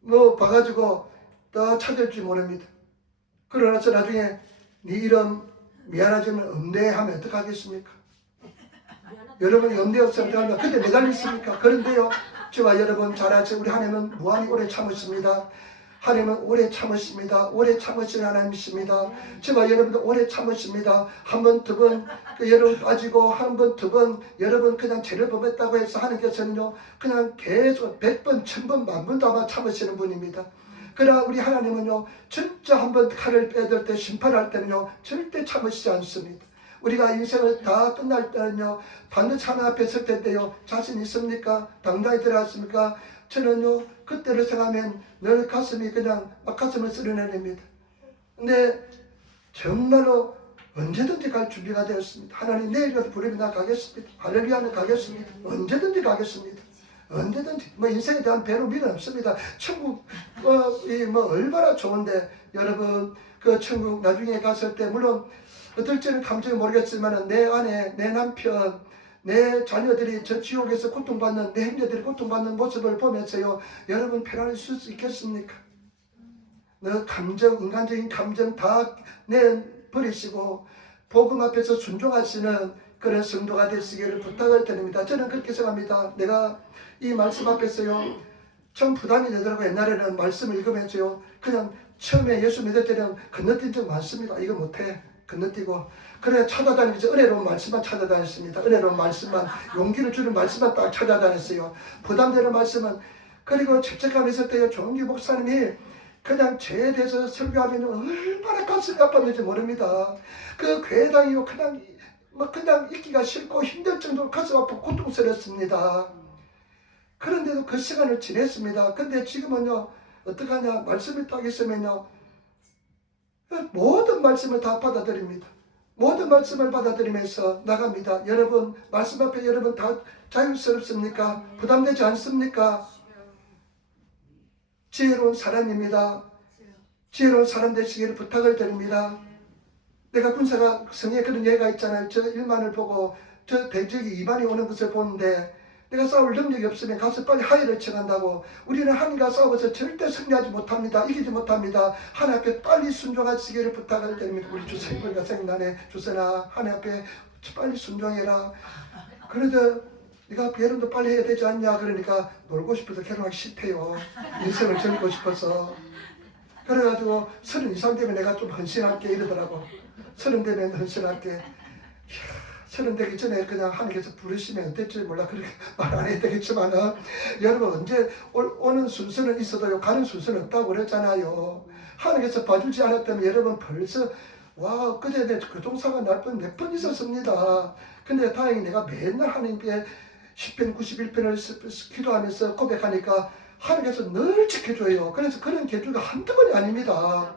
뭐 봐가지고 더 찾을지 모릅니다. 그러나서 나중에 네 이름 미안하지만 음대하면 어떡하겠습니까? 여러분이 음대 없으면 그때 매달려 있습니까? 그런데요, 저와 여러분 잘 아시죠? 우리 하나님은 무한히 오래 참으십니다. 하나님은 오래 참으십니다. 오래 참으시는 하나님이십니다. 저와 여러분도 오래 참으십니다. 한 번, 두 번, 여러분 빠지고 한 번, 두 번, 여러분 그냥 죄를 범했다고 해서 하나님께서는요, 그냥 계속 100번, 1000번, 10,000번도 아마 참으시는 분입니다. 그러나 우리 하나님은요, 진짜 한 번 칼을 빼들 때 심판할 때는요, 절대 참으시지 않습니다. 우리가 인생을 다 끝날 때는요, 반드시 하나님 앞에 설 텐데요, 자신 있습니까? 당당히 들어갔습니까? 저는요, 그때를 생각하면 늘 가슴이 그냥 막 가슴을 쓰러냅니다. 근데 정말로 언제든지 갈 준비가 되었습니다. 하나님 내일이라도 부르면 나 가겠습니다. 할렐루야는 가겠습니다. 언제든지 가겠습니다. 언제든지 뭐 인생에 대한 배로 미련 없습니다. 천국 뭐 얼마나 좋은데 여러분 그 천국 나중에 갔을 때 물론 어떨지는 감정이 모르겠지만 내 아내, 내 남편, 내 자녀들이 저 지옥에서 고통받는 내 형제들이 고통받는 모습을 보면서요 여러분 편안하실 수 있겠습니까? 너 감정, 인간적인 감정 다 내버리시고 복음 앞에서 순종하시는 그런 성도가 되시기를 부탁을 드립니다. 저는 그렇게 생각합니다. 내가 이 말씀 앞에서요 참 부담이 되더라고요. 옛날에는 말씀을 읽으면서요 그냥 처음에 예수 믿을 때는 건너뛴 적 많습니다. 이거 못해 건너뛰고 그래 찾아다니면서 은혜로운 말씀만 찾아다녔습니다. 은혜로운 말씀만 용기를 주는 말씀만 딱 찾아다녔어요. 부담되는 말씀은 그리고 책책감이 있을 때요 조은기 목사님이 그냥 죄에 대해서 설교하면 얼마나 가슴이 아팠는지 모릅니다. 그 괴당이요 그냥 있기가 싫고 힘들 정도로 가슴 아프고 고통스럽습니다. 그런데도 그 시간을 지냈습니다. 근데 지금은요 어떡하냐 말씀이 딱 있으면요 모든 말씀을 다 받아들입니다. 모든 말씀을 받아들이면서 나갑니다. 여러분 말씀 앞에 여러분 다 자유스럽습니까? 부담되지 않습니까? 지혜로운 사람입니다. 지혜로운 사람 되시기를 부탁을 드립니다. 내가 군사가 성에 그런 예가 있잖아요. 저 1만을 보고 저 대적이 2만이 오는 것을 보는데 내가 싸울 능력이 없으면 가서 빨리 하해를 청한다고. 우리는 하나님과 싸워서 절대 승리하지 못합니다. 이기지 못합니다. 하나님 앞에 빨리 순종하시기를 부탁을 드립니다. 우리 주생님과 생나네 주선아 하나님 앞에 빨리 순종해라. 그래도 네가 결혼도 빨리 해야 되지 않냐. 그러니까 놀고 싶어서 결혼하기 싫대요. 인생을 즐기고 싶어서. 그래가지고 30 이상 되면 내가 좀 헌신할게 이러더라고. 30 되면 헌신할게. 30 되기 전에 그냥 하나님께서 부르시면 어떨지 몰라. 그렇게 말 안 해야 되겠지만 여러분 언제 오는 순서는 있어도요 가는 순서는 없다고 그랬잖아요. 하나님께서 봐주지 않았다면 여러분 벌써 와 그제 내 교통사고 날 뻔 몇 번 있었습니다. 근데 다행히 내가 맨날 하나님께 10편 91편을 기도하면서 고백하니까 하나님께서 늘 지켜줘요. 그래서 그런 계주가 한두 번이 아닙니다.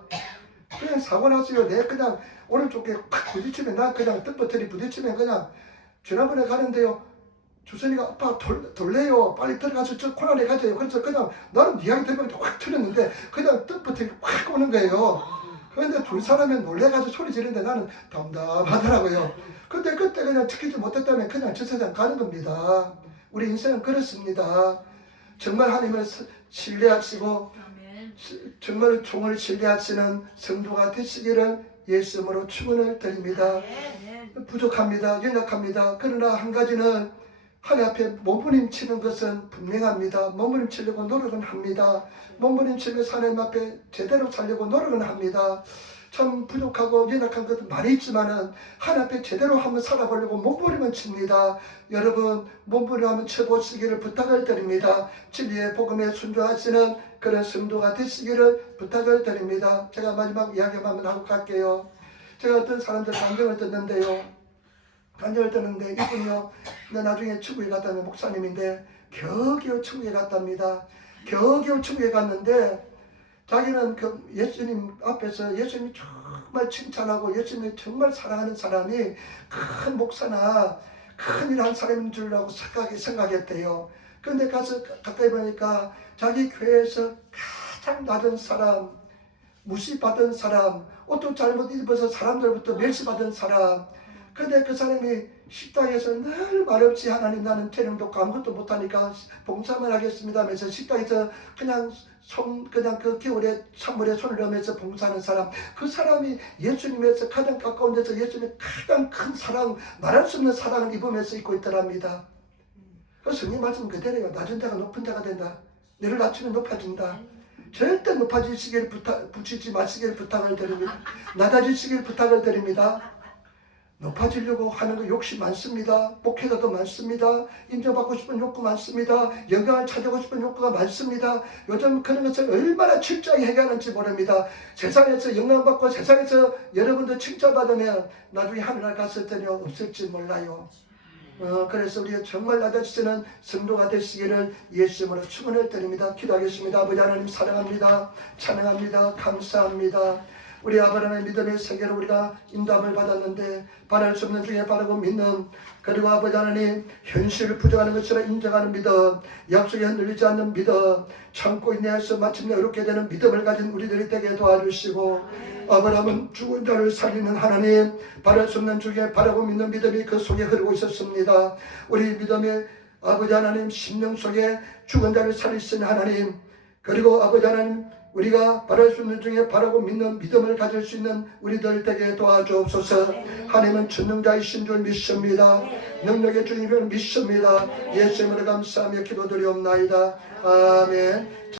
그냥 사고 났어요. 내 그냥 오른쪽에 콱 부딪히면 난 그냥 뜰버터리 부딪히면 그냥 지난번에 가는데요. 주선이가 아빠 돌래요. 빨리 들어가서 저 코난에 가자요. 그래서 그냥 나는 이야기 들으면 확 틀렸는데 그냥 뜰버터리 확 오는 거예요. 그런데 둘 사람이 놀래가지고 소리 지르는데 나는 담담하더라고요. 근데 그때 그냥 지키지 못했다면 그냥 저 세상 가는 겁니다. 우리 인생은 그렇습니다. 정말 하나님을 신뢰하시고 정말 종을 신뢰하시는 성도가 되시기를 예수 이름으로 축원을 드립니다. 부족합니다. 연약합니다. 그러나 한 가지는 하나님 앞에 몸부림치는 것은 분명합니다. 몸부림치려고 노력은 합니다. 몸부림치면서 하나님 앞에 제대로 살려고 노력은 합니다. 참 부족하고 연약한 것도 많이 있지만은 하나님 앞에 제대로 한번 살아보려고 몸부림은 칩니다. 여러분 몸부림 한번 쳐보시기를 부탁을 드립니다. 진리의 복음에 순종하시는 그런 성도가 되시기를 부탁을 드립니다. 제가 마지막 이야기 한번 하고 갈게요. 제가 어떤 사람들 간증을 듣는데요. 간증을 듣는데 이분이요 나중에 천국에 갔다는 목사님인데 겨우겨우 천국에 갔답니다. 겨우겨우 천국에 갔는데 자기는 그 예수님 앞에서 예수님이 정말 칭찬하고 예수님이 정말 사랑하는 사람이 큰 목사나 큰 일한 사람인 줄 알고 생각했대요. 그런데 가서 가까이 보니까 자기 교회에서 가장 낮은 사람, 무시받은 사람, 옷도 잘못 입어서 사람들부터 멸시받은 사람. 근데 그 사람이 식당에서 늘 말없이 하나님 나는 재능도 없고 아무것도 못하니까 봉사만 하겠습니다 하면서 식당에서 그냥 그 겨울에 찬물에 손을 넣으면서 봉사하는 사람. 그 사람이 예수님에서 가장 가까운 데서 예수님의 가장 큰 사랑, 말할 수 없는 사랑을 입으면서 있고 있더랍니다. 그 성경 말씀 그대로요. 낮은 자가 높은 자가 된다. 너를 낮추면 높아진다. 절대 높아지시길 붙이지 마시길 부탁을 드립니다. 낮아지시길 부탁을 드립니다. 높아지려고 하는 거 욕심 많습니다. 목회자도 많습니다. 인정받고 싶은 욕구 많습니다. 영광을 찾아고 싶은 욕구가 많습니다. 요즘 그런 것을 얼마나 철저하게 해결하는지 모릅니다. 세상에서 영광받고 세상에서 여러분들 칭찬받으면 나중에 하늘나라 갔을 때는 없을지 몰라요. 그래서 우리가 정말 낮아지시는 성도가 되시기를 예수님으로 축원을 드립니다. 기도하겠습니다. 아버지 하나님 사랑합니다. 찬양합니다. 감사합니다. 우리 아브라함의 믿음의 세계로 우리가 인도함을 받았는데 바랄 수 없는 중에 바라고 믿는, 그리고 아버지 하나님 현실을 부정하는 것이라 인정하는 믿음, 약속에 흔들리지 않는 믿음, 참고 인내해서 마침내 어렵게 되는 믿음을 가진 우리들이 되게 도와주시고, 아브라함은 죽은 자를 살리는 하나님, 바랄 수 없는 중에 바라고 믿는 믿음이 그 속에 흐르고 있었습니다. 우리 믿음의 아버지 하나님 심령 속에 죽은 자를 살리시는 하나님, 그리고 아버지 하나님 우리가 바랄 수 있는 중에 바라고 믿는 믿음을 가질 수 있는 우리들 되게 도와주옵소서. 하나님은 전능자이신 줄 믿습니다. 능력의 주님을 믿습니다. 예수님으로 감사하며 기도드리옵나이다. 아멘.